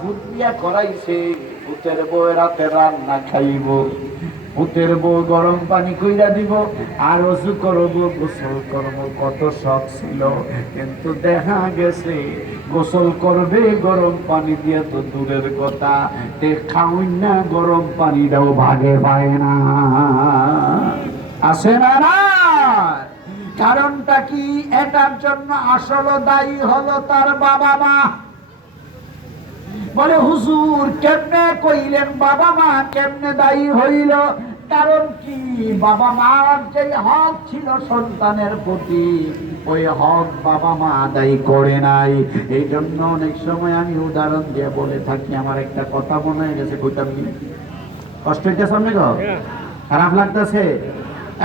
ভূত বিয়া করাইছে, ভূতের বউ রাতে রান্না খাইব, ভূতের বউ গরম পানি কইরা দিব, আর ওযু করব, গোসল করব, কত শখ ছিল। কিন্তু দেখা গেছে গোসল করবে গরম পানি দিয়ে তো দূরের কথা, খাওয়াই না গরম পানিটাও ভাগে পায় না। আসে না না? কারণটা কি? এটার জন্য আসলে দায়ী হলো তার বাবা মা। বলে হুজুর কেমনে কইলেন বাবা মা কেমনে দায়ী হইল? কারণ কি? বাবা মার যে হক ছিল সন্তানের প্রতি, ওই হক বাবা মা আদায় করে নাই। এই জন্য অনেক সময় আমি উদাহরণ দিয়ে বলে থাকি, আমার একটা কথা মনে হয়ে গেছে, কইতাম কি? কষ্ট হইতেছে আপনাকে? খারাপ লাগতেছে?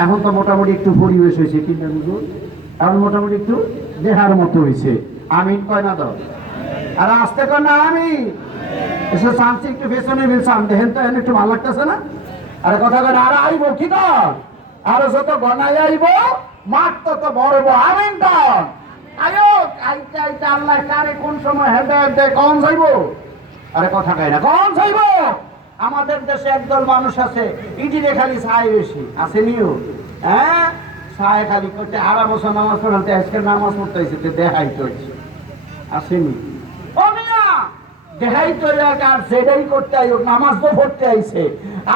এখন তো মোটামুটি একটু পরিবেশ হয়েছে, কিন্তু হুজুর এখন মোটামুটি একটু দেহার মতো হয়েছে। আমিন কয় না তো? আর আসতে কর না আমি এসে চান্সি একটু পেছনে মিলছাম, দেখেন তো একটু ভালো লাগতেছে না? আরে কথা কয় আর আইব কি কর, আরো যত গনাই আইব মাঠ তত বড়ব। আমিন কর। আয়ো আইতে আইতে আল্লাহ কারে কোন সময় হেদায়েত দেয় কোন যাইব? আরে কথা কয় না কোন যাইব? আমাদের দেশে একদল মানুষ আছে ইডিরে খালি ছাই বেশি আছে নিও, হ্যাঁ ছাই খালি করতে, 18 বছর নামাজ পড়তে আজকে নামাজ পড়তে আইছে, দেখাই চলছে আসেনি। ও মিয়া দেখাই চলে আর সেটাই করতে আইও, নামাজ তো পড়তে আইছে।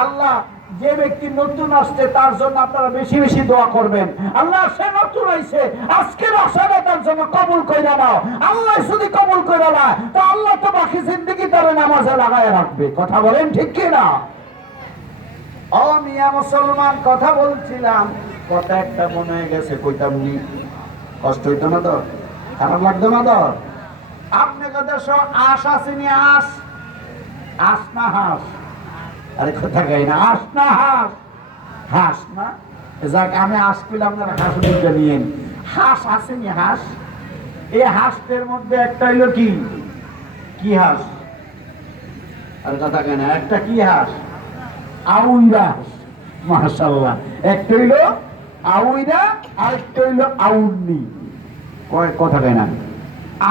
আল্লাহ যে ব্যক্তি নতুন আসছে তার জন্য আপনারা বেশি বেশি দোয়া করবেন। আল্লাহ সে নতুন আইছে, আজকের আশাটা তার জন্য কবুল কইরা নাও। আল্লাহ যদি কবুল কইরা না তো আল্লাহ তো বাকি জিন্দেগি তারে নামাজে লাগায় রাখবে। কথা বলেন ঠিক কি না? ও মিয়া মুসলমান, কথা বলছিলাম, কথা একটা মনে হয়ে গেছে, কইতাম নি। কষ্ট হইতো না তো? খারাপ লাগতো না তো? আপনি কথা আশ আসেনি? আশ আস না হাস? আরে কথা গাই না, আস না হাস? হাস না? যাক আমি আস পেলাম না, হাস বুঝে নিয়েন। হাস আসেনি? হাস এই হাঁসের মধ্যে একটা হইলো কি? কি হাঁস? আরে কথা গাই না, একটা কি হাঁস? আউইরা হাঁস। মাশাআল্লাহ। একটা হইলো আউইরা, আরেকটা হইলো আউন্নি। কয় কথা গাই না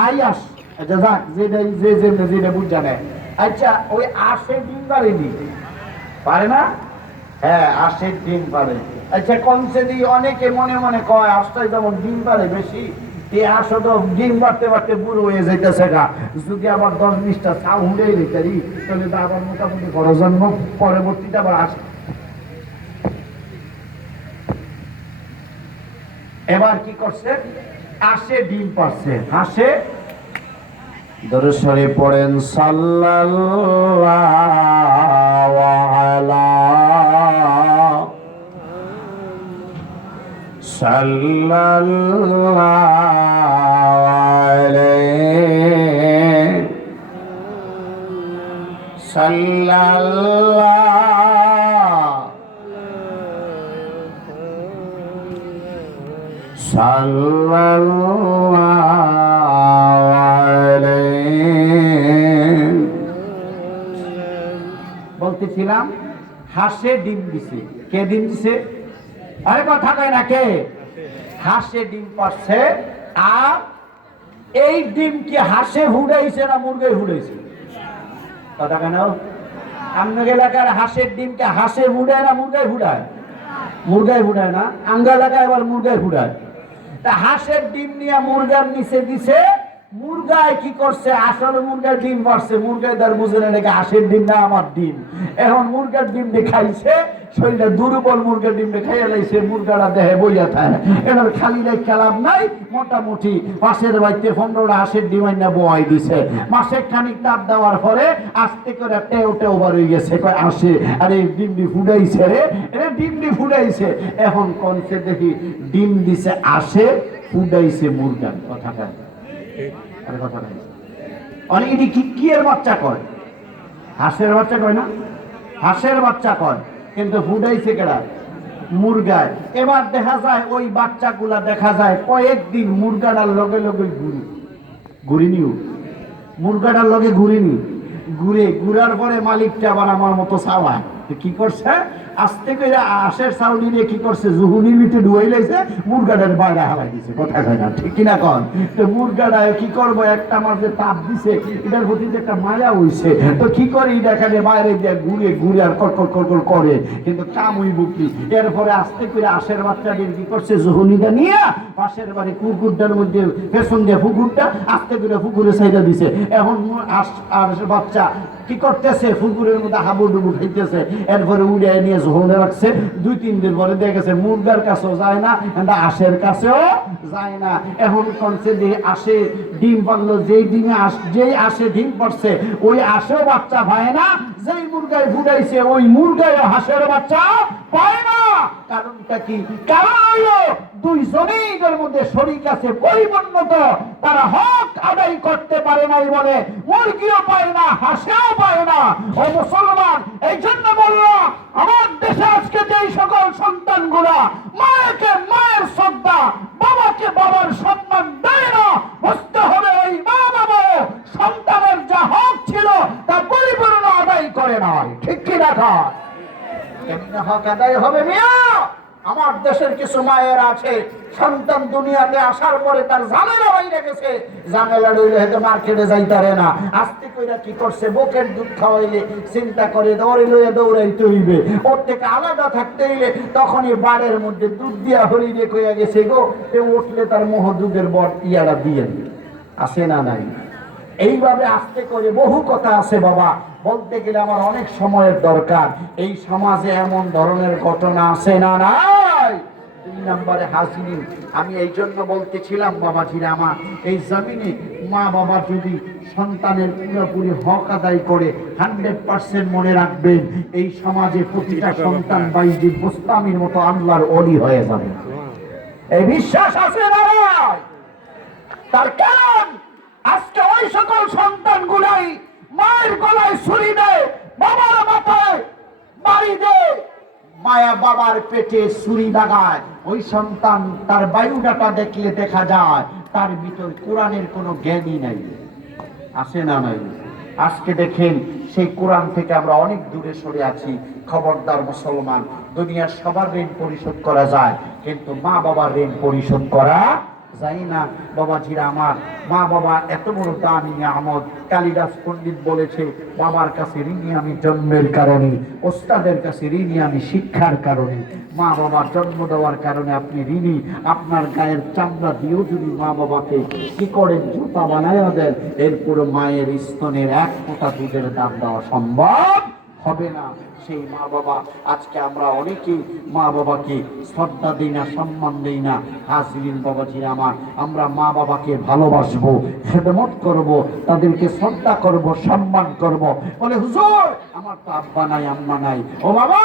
আইয়াস। আচ্ছা যাক, যেটা যেটা বুঝা নেয়। আচ্ছা ওই আঁশের ডিম পারেনি? পারে না? হ্যাঁ আঁশের ডিম পারে। আচ্ছা কমসে দিয়ে অনেকে মনে মনে কয় আঁশটাই যেমন ডিম পারে বেশি, এই আঁশও তো ডিম বাড়তে বাড়তে বুড়ো হয়ে যাইতেছে গা। যদি আবার 10-20টা চাল হুড়েই রেখে তাহলে তো আবার মোটামুটি বড় জন্ম পরবর্তীতে আবার আসে। এবার কি করছে? আঁশে ডিম পারছে, হাসে দরুদ শরীফ পড়েন সাল্লাল্লাহু আলা সাল্লাল্লাহু আলাইহি সাল্লাল্লাহু বলতেছিলাম হাঁসে ডিম দিছে। কে ডিম দিছে? আরে কথা কয় না কে? হাঁসে ডিম পারছে। আর এই ডিম কি হাঁসে হুড়াইছে না মুরগায় হুড়াইছে? কথা কেন? আপনার এলাকার হাঁসের ডিমকে হাঁসে হুড়ায় না মুরগায় হুড়ায়? মুরগায় হুড়ায় না? আঙ্গা এলাকায় আবার মুরগায় হুড়ায়। তা হাঁসের ডিম নিয়ে মুরগার নিচে দিছে, মুরগায় কি করছে? আসলে মুরগার ডিম পারছে, মুরগায় তার বুঝে না নাকি হাঁসের ডিম না আমার ডিম। এখন মুরগার ডিম খাইছে, শরীরটা দুর্বল, মুরগার ডিম খাইয়া লাইছে, মুরগাটা দেহে বইয়া থাকে। এবার খালি খেলাম নাই, মোটামুটি পাশের বাড়িতে 15টা হাঁসের ডিম আইনা বয় দিছে। মাসে খানিক তাপ দেওয়ার পরে আস্তে করে টেউ টেউ বার হয়ে গেছে, কয় আসে আরে ডিমডি ফুটাইছে রে, এরে ডিমডি ফুটাইছে। এখন কনসে দেখি ডিম দিছে আসে, ফুটাইছে মুরগার। কথাটা কথা নাই। অনেক এটি কি এর বাচ্চা কয়? হাঁসের বাচ্চা কয় না? হাঁসের বাচ্চা কয়, কিন্তু ফুটাইছে কেডা? মুরগায়। এবার দেখা যায় ওই বাচ্চাগুলা দেখা যায় কয়েকদিন মুরগাটার লগে লগে ঘুরিনিও, মুরগাটার লগে ঘুরিনি, ঘুরার পরে মালিকটা আবার আমার মতো চাওয়ায়। কি করছে? আস্তে করে আশের চাউল নিয়ে কি করছে, জুহুনির ভিতরে ডুয়াই লাইছে, মুরগাটার বাইরে হালাই দিছে, কথা কয় না, ঠিক কিনা কন? তো মুরগাটা কি করবো, একটা আমার যে তাপ দিছে, এটার প্রতি যে একটা মায়া হইছে, তো কি করে এটা এখানে বাইরে দিয়ে ঘুরে ঘুরে আর কড়কড় করে, কিন্তু কাম হইব কি? এরপরে আস্তে করে আশের বাচ্চাদের কি করছে, জুহুনিটা নিয়ে পাশের বাড়ি পুকুরটার মধ্যে পেছন দিয়ে পুকুরটা আস্তে করে পুকুরে সাইডা দিছে। এখন আর বাচ্চা কি করতেছে, পুকুরের মধ্যে হাবুডুবু খাইতেছে, এরপরে উড়ে নিয়ে ঝোলে রাখছে। 2-3 দিন পরে দেখেছে মুরগার কাছেও যায় না, আশের কাছেও যায় না। এখন কনসে দিয়ে আসে ডিম পারলো, যেই আসে ডিম পড়ছে, ওই আশেও বাচ্চা পায় না, যেই মুরগায় ফুটাইছে ওই মুরগায় হাঁসের বাচ্চা পায় না। কারণটা কি? কারণ হইল দুইজনেই এর মধ্যে শরীক আছে, পরিপূর্ণত তারা হক আদায় করতে পারে নাই বলে মুরগিও পায় না, হাঁসেও পায় না। ও মুসলমান, এই জন্য বললাম আমার দেশে আজকে যে সকল সন্তানগুলা মাকে মায়ের শ্রদ্ধা, বাবাকে বাবার সম্মান দেয় না, বুঝতে হবে ওই মা বাবাও সন্তানের যা হক ছিল তা পরিপূর্ণ আদায় করে নয়, ঠিক কি দেখা? কেমনে হক আদায় হবে মিয়া? আমার দেশের কিছু মায়ের আছে, সন্তান দুনিয়াতে আসার পরে তার ঝামেলা হয়ে গেছে, ঝামেলা রইলে হয়তো মার্কেটে যাইতারে না, আস্তে কইরা কি করছে, বুকের দুধ খাওয়াইলে চিন্তা করে দৌড়ে লইয়া দৌড়াইতে হইবে, ওর থেকে আলাদা থাকতে হইলে তখনই বাড়ের মধ্যে দুধ দিয়া হরিয়ে কইয়া গেছে গো, কেউ উঠলে তার মোহ দুধের বট ইয়ারা দিয়ে আসে না নাই। এইভাবে আস্তে করে বহু কথা আছে বাবা, বলতে গেলে আমার অনেক সময়ের দরকার। এই সমাজে এমন ধরনের ঘটনা আছে না নাই? 2 নম্বরে হাজিরি, আমি এই জন্য বলতেছিলাম বাবাজিরা আমার, এই জমিনে মা বাবা যদি সন্তানের পুরোপুরি হক আদায় করে 100% মনে রাখবেন, এই সমাজে প্রতিটা সন্তান বাইজিদ বুস্তামির মতো আল্লাহর ওলি হয়ে যাবে। এই বিশ্বাস আছে না নাই? তার কারণ আজকে ওই সকল সন্তান গুলাই মায়ের গলায় ছুরি দেয়, বাবার মাথায় বাড়ি দেয়, মায়া বাবার পেটে ছুরি লাগায়, ওই সন্তান তার বায়োডাটা দেখলে দেখা যায় তার ভিতর কোরআনের কোনো জ্ঞানই নাই, আসে না নাই? আজকে দেখেন সেই কোরআন থেকে আমরা অনেক দূরে সরে আছি। খবরদার মুসলমান, দুনিয়ার সবার ঋণ পরিশোধ করা যায়, কিন্তু মা বাবার ঋণ পরিশোধ করা যায় না। বাবাজিরা আমার, মা বাবা এত বড় দামি নিয়ামত। কালিদাস পণ্ডিত বলেছে, বাবার কাছে ঋণী আমি জন্মের কারণে, ওস্তাদের কাছে ঋণী আমি শিক্ষার কারণে। মা বাবার জন্ম দেওয়ার কারণে আপনি ঋণী। আপনার গায়ের চামড়া দিয়েও যদি মা বাবাকে কি করেন, জুতা বানায় দেন, এরপর মায়ের স্তনের 1 ফোঁটা দুধের দাম দেওয়া সম্ভব হবে না। সেই মা বাবা, আজকে আমরা অনেকেই মা বাবাকে শ্রদ্ধা দিই না, সম্মান দিই না। হাজরিন বাবাজিরা আমার, আমরা মা বাবাকে ভালোবাসবো, খেদমত করব, তাদেরকে শ্রদ্ধা করব, সম্মান করব। বলে হুজুর আমার তো আব্বা নাই, আম্মা নাই। ও বাবা,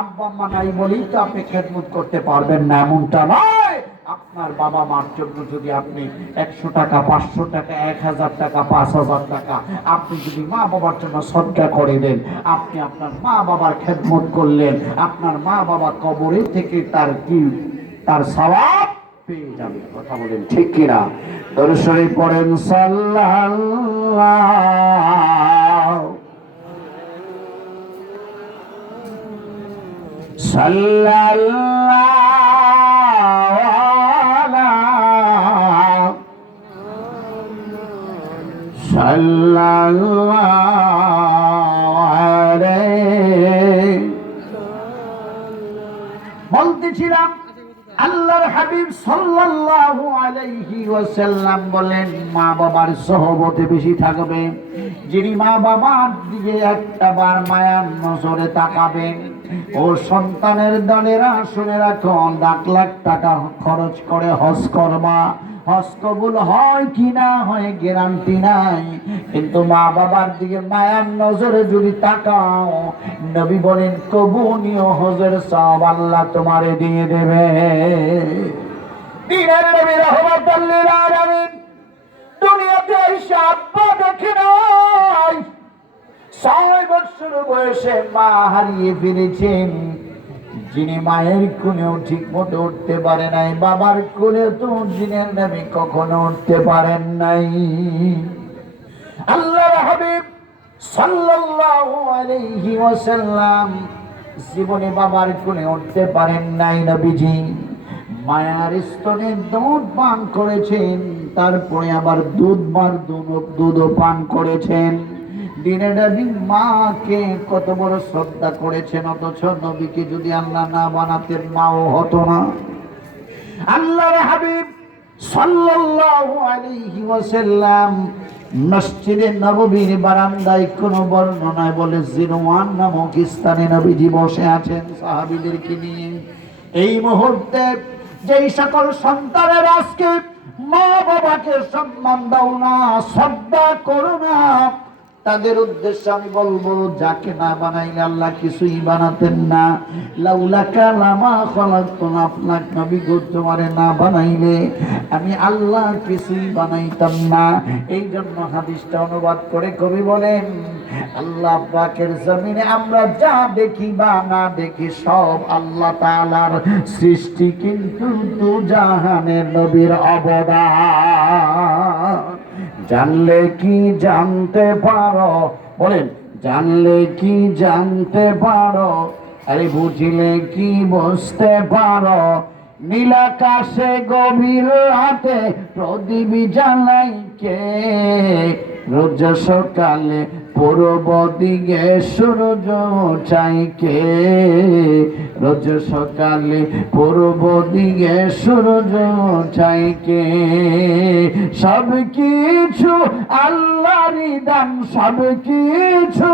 আব্বা আম্মা নাই বলেই তো আপনি খেদমত করতে পারবেন না, এমনটা নয়। আপনার বাবা মার জন্য যদি আপনি 100 টাকা, 500 টাকা, 1000 টাকা, 5000 টাকা আপনি যদি মা বাবার জন্য সদকা করে দেন, আপনি আপনার মা বাবার খেদমত করলেন, আপনার মা বাবা কবরে থেকে তার সওয়াব পেয়ে যাবে। কথা বলেন ঠিক কিনা? দরুদ শরীফ পড়েন সাল্লাল্লাহু বলতেছিলাম, আল্লাহর হাবিব সাল্লাল্লাহু আলাইহি ওয়াসাল্লাম বলেন, মা বাবার সহবতে বেশি থাকবে। যিনি মা বাবার দিকে একটাবার মায়ার নজরে তাকাবেন, ও সন্তানের দলেরা শুনে রাখুন, লাখ টাকা খরচ করে হজ করবা, হজ কবুল হয় কি না হয় গ্যারান্টি নাই, কিন্তু মা বাবার দিকে মায়ার নজরে যদি তাকাও, নবী বলেন কবুনীয় হজের সওয়াব আল্লাহ তোমারে দিয়ে দেবে। দিনের নবী রাহমাতুল লিল আলামিন দুনিয়াতে এসে আব্বা দেখে নাই, 6 বছর বয়সে মা হারিয়ে ফেলেছেন। যিনি মায়ের কোলেও ঠিক মতো উঠতে পারে নাই, বাবার কোলে তো দিনের নবী কখনো উঠতে পারেন নাই। আল্লাহর হাবিব সাল্লাল্লাহু আলাইহি ওয়াসাল্লাম জীবনে বাবার কোলে উঠতে পারেন নাই নবীজি, মায়ার স্তনে দুধ পান করেছেন, তারপরে আবার দুধও পান করেছেন। দিনের দিন মাকে কত বড় শ্রদ্ধা করেছেন, অথচ নবীকে যদি আল্লাহ না বানাতেন মাও হতো না। আল্লাহর হাবিব সাল্লাল্লাহু আলাইহি ওয়াসাল্লাম মসজিদে নববীর বারান্দায় কোন বর্ণনায় বলে জিরওয়ান নামক স্থানে নবীজি বসে আছেন সাহাবীদেরকে নিয়ে। এই মুহূর্তে যেই সকল সন্তানের আজকে মা বাবাকে সম্মান দাও না, শ্রদ্ধা করো না, তাদের উদ্দেশ্যে আমি বলবো, যাকে না বানাইলে আল্লাহ কিছুই বানাতেন না। লাউলাকা লামা খালাকতুন আফলাক, নবী গো তোমারে না বানাইলে আমি আল্লাহ কিছুই বানাইতাম না। এই জন্য হাদিসটা অনুবাদ করে কবি বলেন, আল্লাহ পাকের জমিনে আমরা যা দেখি বা না দেখি সব আল্লাহ তাআলার সৃষ্টি, কিন্তু দু জাহানের নবীর অবদান। জানলে কি জানতে পারো, বলেন জানলে কি জানতে পারো, আরে বুঝলে কি বুঝতে পারো, নীলাকাশে গভীর রাতে প্রদীপ জ্বালাই কে, রোজ সকালে পূর্ব দিকে সূর্য চাই কে, রোজ সকালে পূর্ব দিকে সূর্য চাই কে, সব কিছু আল্লাহরই দান, সব কিছু